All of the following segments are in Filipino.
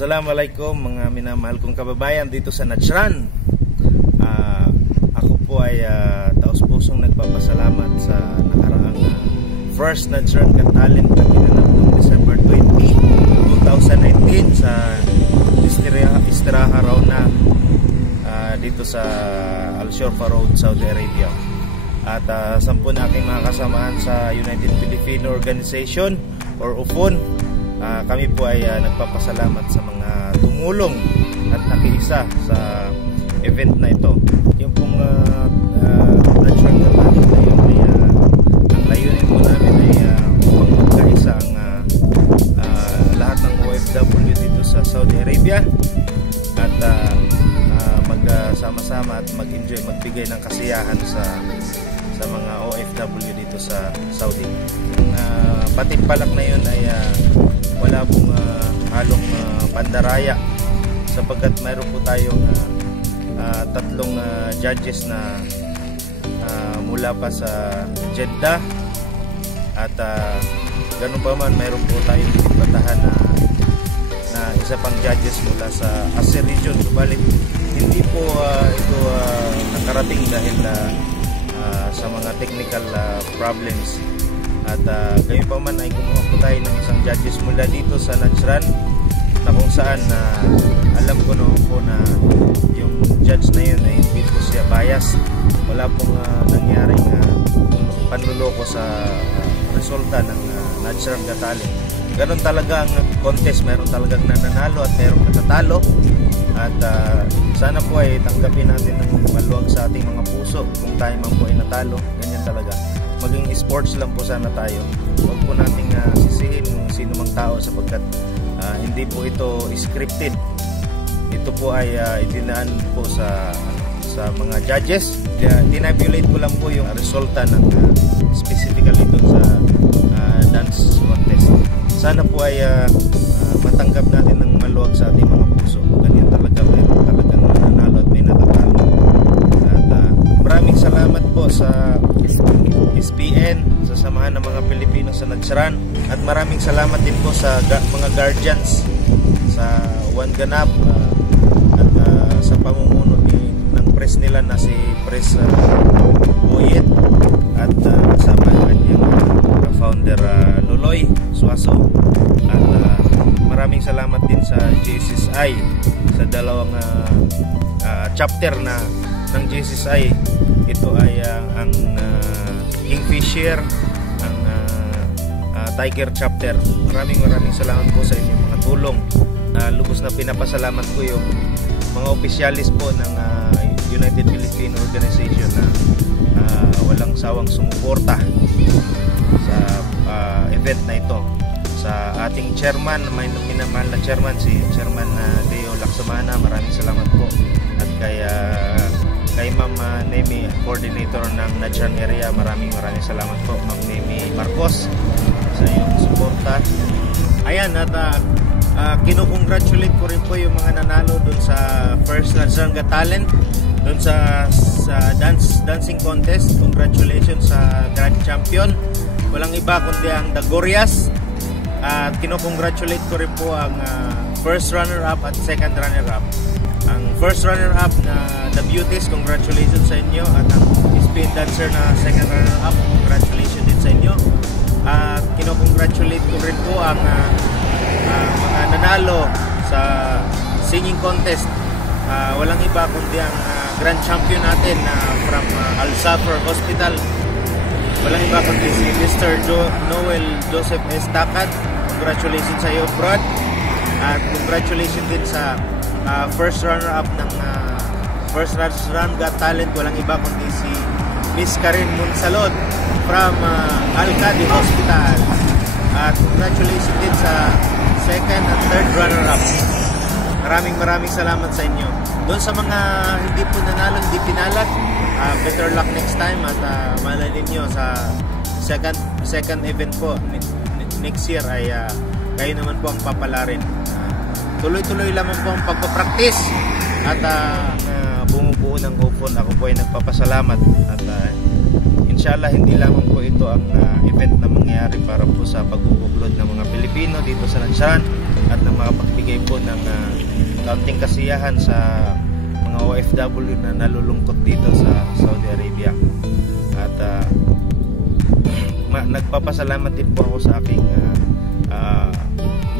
Assalamualaikum mga minamahal kong kababayan dito sa Najran. Ako po ay taos-pusong nagpapasalamat sa nakaraang first Najran Got Talent na pinanap noong December 20, 2019 sa Istiraha Rauna dito sa Al Shorfa Road, Saudi Arabia. At sa po na aking mga kasamahan sa United Filipino Organization or UFON, kami po ay nagpapasalamat sa mga tumulong at nakiisa sa event na ito. Yung pong Najran Got Talent na yun ay ang layunin po namin ay upang magkaisa ang lahat ng OFW dito sa Saudi Arabia at magsama-sama at mag-enjoy, magbigay ng kasiyahan sa mga OFW dito sa Saudi. Ang patimpalak na yun ay wala pong halong pandaraya sapagkat mayroon po tayong tatlong judges na mula pa sa Jeddah at ganun pa man mayroon po tayong pinipatahan na isa pang judges mula sa Asia region. Subalit hindi po ito nakarating dahil sa mga technical problems. At gayon pa man ay kumuha po tayo ng isang judges mula dito sa Najran na kung saan alam ko noon po na yung judge na yun ay hindi po siya bias. Wala pong nangyaring panluloko sa resulta ng Najran Got Talent. Ganon talaga ang contest, mayroon talagang nananalo at mayroong natatalo. At sana po ay tanggapin natin ng maluwag sa ating mga puso kung tayo man po ay natalo. Ganyan talaga. Maging sports lang po sana tayo. Huwag po nating sisihin kung sino mang tao sapagkat hindi po ito scripted. Ito po ay idinaan po sa mga judges. Dinabulate ko lang po yung resulta ng specifically dun sa dance contest. Sana po ay matanggap natin ng maluwag sa ating mga puso. Ganyan talaga, mayroon talagang nanalo at may natatalo. At maraming salamat po sa SPN, sa Samahan ng mga Pilipino sa Najran, at maraming salamat din po sa mga guardians sa One Ganap at sa pamumuno ng press nila na si Press Boyet at kasama ang kanyang founder Loloy Suaso. At maraming salamat din sa JCSI, sa dalawang chapter ng JCSI. Ito ay ang Kingfisher, ang Tiger chapter. Maraming salamat po sa inyong mga tulong. Lubos na pinapasalamat ko yung mga opisyalis po ng United Filipino Organization na walang sawang sumuporta sa event na ito. Sa ating chairman, may minamahal na chairman, si Chairman Deo Laksamana, maraming salamat po. At kay Ma'am Nemi, coordinator ng Najran area, maraming salamat po Ma'am Nemi Marcos sa iyong suporta. Ayan, at kinukongratulate ko rin po yung mga nanalo dun sa first Najran Got Talent, dun sa dancing contest. Congratulations sa Grand Champion, walang iba kundi ang The Gorias. At kinukongratulate ko rin po ang first runner-up at second runner-up. Ang first runner-up na The Beauties, congratulations sa inyo. At ang spin dancer na second runner-up, congratulations din sa inyo. At kinukongratulate ko rin po ang mga nanalo sa singing contest. Walang iba kundi ang grand champion natin from Al Safar Hospital. Walang iba kundi si Mr. Noel Joseph S. Takad. Congratulations sa iyo, Brad. At congratulations din sa first runner-up ng first Najran Got Talent. Walang iba kundi si Miss Karin Monsalod from Al-Qadi Hospital. At congratulations din sa second at third runner-up. Maraming salamat sa inyo. Doon sa mga hindi po nanalo, hindi pinalat, better luck next time. At malay ninyo sa second event po next year ay kayo naman po ang papalarin. Tuloy-tuloy lamang po ang pagpapractice at bumubuo ng UFON. Ako po ay nagpapasalamat at inshallah hindi lamang po ito ang event na mangyayari para po sa pagbubuklod ng mga Pilipino dito sa Najran, at na makapagbigay po ng kaunting kasiyahan sa mga OFW na nalulungkot dito sa Saudi Arabia. At nagpapasalamat din po ako sa aking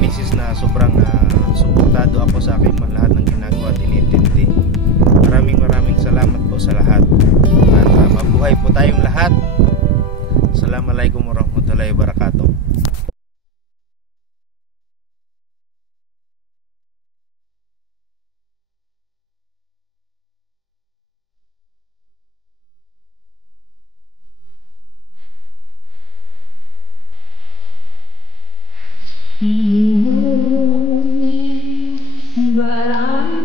misis na sobrang suportado ako sa aking lahat ng ginagawa at inintindi. Maraming salamat po sa lahat. At mabuhay po tayong lahat. Assalamualaikum warahmatullahi wabarakatuh. But I